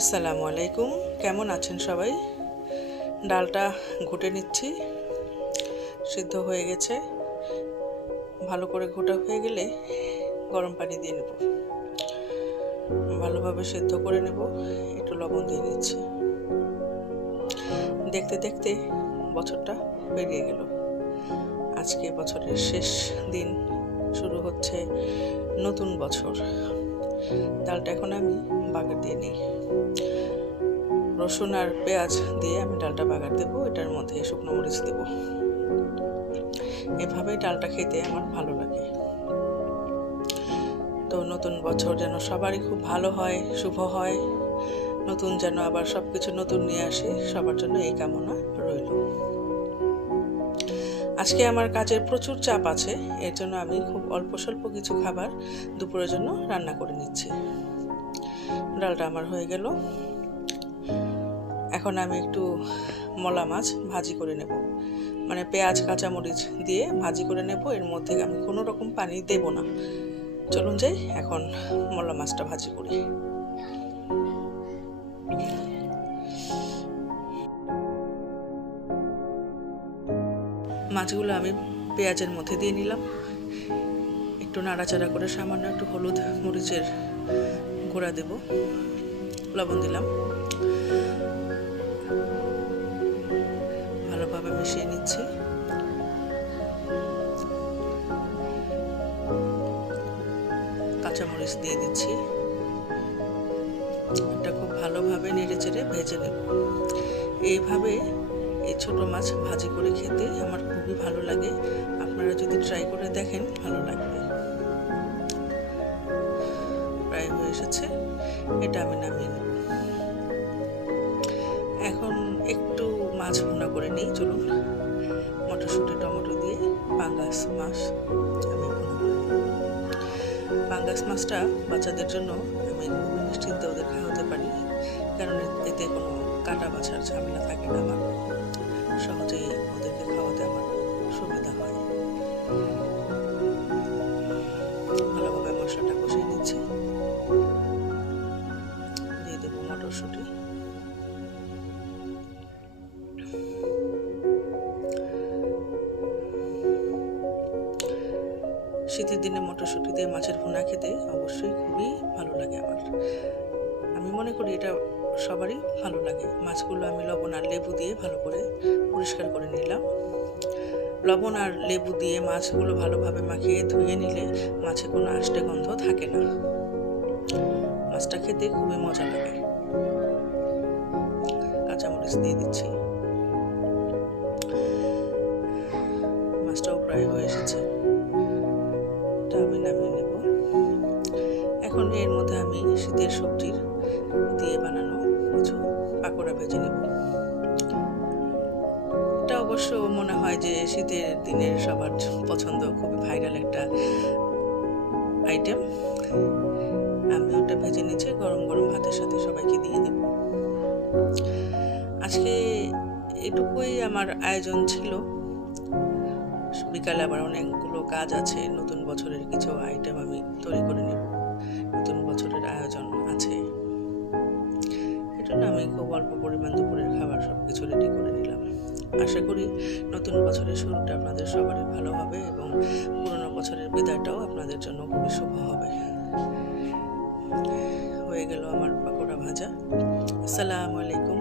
আসসালামু আলাইকুম, কেমন আছেন সবাই? ডালটা ঘুটে নিচ্ছি, সিদ্ধ হয়ে গেছে। ভালো করে ঘোটা হয়ে গেলে গরম পানি দিয়ে নেব, ভালোভাবে সিদ্ধ করে নেব। একটু লবণ দিয়ে নিচ্ছি। দেখতে দেখতে বছরটা পেরিয়ে গেল। আজকে বছরের শেষ দিন, শুরু হচ্ছে নতুন বছর। ডালটা এখন আমি বাগার দিয়ে নিই। রসুন আর পেঁয়াজ দিয়ে আমি ডালটা বাগার দেবো। এটার মধ্যে শুকনো মরিচ দেব। এভাবে ডালটা খেতে আমার ভালো লাগে। তো নতুন বছর যেন সবারই খুব ভালো হয়, শুভ হয়। নতুন যেন আবার সব কিছু নতুন নিয়ে আসে, সবার জন্য এই কামনা রইল। আজকে আমার কাজের প্রচুর চাপ আছে, এর জন্য আমি খুব অল্প স্বল্প কিছু খাবার দুপুরের জন্য রান্না করে নিচ্ছি। ডালটা আমার হয়ে গেল। এখন আমি একটু মলা মাছ ভাজি করে নেব, মানে পেঁয়াজ কাঁচামরিচ দিয়ে ভাজি করে নেব। এর মধ্যে আমি কোনো রকম পানি দেব না। চলুন যাই এখন মলা মাছটা ভাজি করি। মাছগুলো আমি পেঁয়াজের মধ্যে দিয়ে নিলাম। একটু নাড়াচাড়া করে সামান্য একটু হলুদ মরিচের গুঁড়া দেব, লবণ দিলাম, ভালোভাবে মিশিয়ে নিচ্ছি। কাঁচামরিচ দিয়ে দিচ্ছি। এটা খুব ভালোভাবে নেড়েচেড়ে ভেজে নেব। এইভাবে এই ছোট মাছ ভাজি করে খেতে আমার খুবই ভালো লাগে। আপনারা যদি ট্রাই করে দেখেন ভালো লাগবে। প্রায় হয়ে এসেছে, এটা আমি নামিয়ে নেব। এখন একটু মাছ ভুনা করে নিই। চলুন, মটরশুঁটি টমেটো দিয়ে পাঙ্গাস মাছ আমি ভুনা করে নিই। পাঙ্গাস মাছটা বাচ্চাদের জন্য আমি খুবই নিশ্চিন্তে ওদের খাওয়াতে পারি, কারণ এতে কোনো কাটা বাছার ঝামেলা থাকে না। আমার সহজেই ওদেরকে খাওয়াতে আমার সুবিধা হয়। ভালোভাবে মশলাটা কষিয়ে নিচ্ছি। দিয়ে দেবো মটরশুঁটি। শীতের দিনে মটরশুঁটি দিয়ে মাছের ভুনা খেতে অবশ্যই খুবই ভালো লাগে আমার। আমি মনে করি এটা সবারই ভালো লাগে। মাছগুলো আমি লবণ আর লেবু দিয়ে ভালো করে পরিষ্কার করে নিলাম। লবণ আর লেবু দিয়ে মাছগুলো ভালোভাবে মাখিয়ে ধুয়ে নিলে মাছে কোনো আষ্টে গন্ধ থাকে না। মাছটা খেতে খুবই মজা লাগে। কাঁচামরিচ দিয়ে দিচ্ছি। মাছটাও প্রায় হয়ে এসেছে, এটা আমি নামিয়ে নেব। এখন এর মধ্যে আমি শীতের সবজির দিয়ে বানানো কিছু পাকোড়া ভেজে নেব। এটা অবশ্য মনে হয় যে শীতের দিনের সবার পছন্দ, খুবই ভাইরাল একটা আইটেম। আমি ওটা ভেজে নিচ্ছি, গরম গরম ভাতের সাথে সবাইকে দিয়ে দেব। আজকে এটুকুই আমার আয়োজন ছিল। বিকালে আবার অনেকগুলো কাজ আছে। নতুন বছরের কিছু আইটেম আমি তৈরি করে নেব, নতুন বছরের আয়োজন আছে। এটা আমি খুব অল্প পরিমাণ দুপুরের খাবার সব কিছু রেডি করে নিলাম। আশা করি নতুন বছরের শুরুটা আপনাদের সবারই ভালো হবে এবং পুরনো বছরের বিদায়টাও আপনাদের জন্য খুবই শুভ হবে। হয়ে গেল আমার পাকোড়া ভাজা। আসসালামু আলাইকুম।